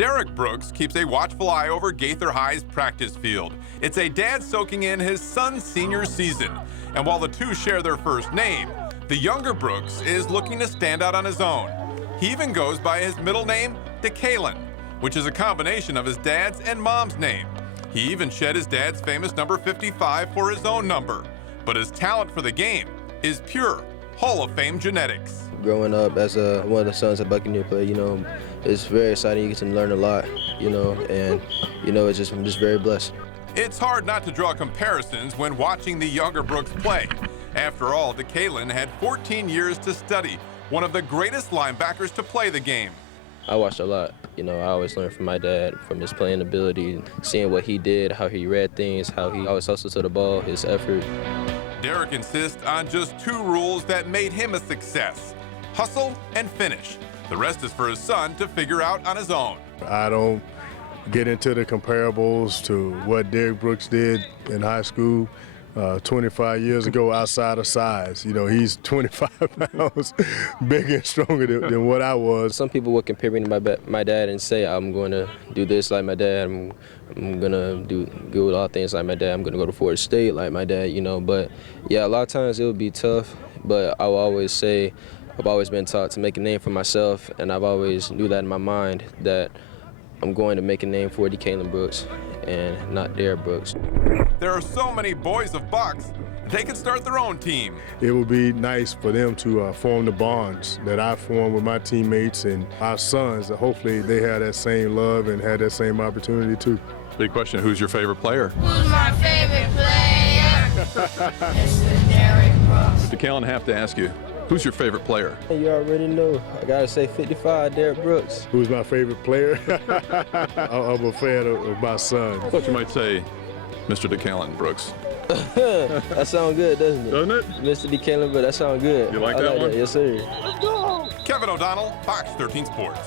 Derrick Brooks keeps a watchful eye over Gaither High's practice field. It's a dad soaking in his son's senior season. And while the two share their first name, the younger Brooks is looking to stand out on his own. He even goes by his middle name, DeCalon, which is a combination of his dad's and mom's name. He even shed his dad's famous number 55 for his own number. But his talent for the game is pure Hall of Fame genetics. Growing up as one of the sons of Buccaneer player, it's very exciting. You get to learn a lot, and it's just I'm just very blessed. It's hard not to draw comparisons when watching the younger Brooks play. After all, DeCalon had 14 years to study, one of the greatest linebackers to play the game. I watched a lot. I always learned from my dad, from his playing ability, seeing what he did, how he read things, how he always hustled to the ball, his effort. Derrick insists on just two rules that made him a success: hustle and finish. The rest is for his son to figure out on his own. I don't get into the comparables to what Derrick Brooks did in high school 25 years ago outside of size. He's 25 pounds bigger and stronger than what I was. Some people would compare me to my dad and say, I'm going to do this like my dad. I'm going to do good all things like my dad. I'm going to go to Florida State like my dad, But, yeah, a lot of times it would be tough, but I will always say I've always been taught to make a name for myself, and I've always knew that in my mind that I'm going to make a name for DeCalon Brooks and not Derrick Brooks. There are so many boys of Bucks, they could start their own team. It would be nice for them to form the bonds that I formed with my teammates and our sons. Hopefully they have that same love and have that same opportunity too. Big question, who's your favorite player? Who's my favorite player? It's the Derrick Brooks. DeCalon, have to ask you, who's your favorite player? You already know. I got to say 55, Derrick Brooks. Who's my favorite player? I'm a fan of my son. What you might say, Mr. DeCalon Brooks. That sounds good, doesn't it? Doesn't it? Mr. DeCalon, but that sounds good. You like I that one? Yes, sir. Kevin O'Donnell, Fox 13 Sports.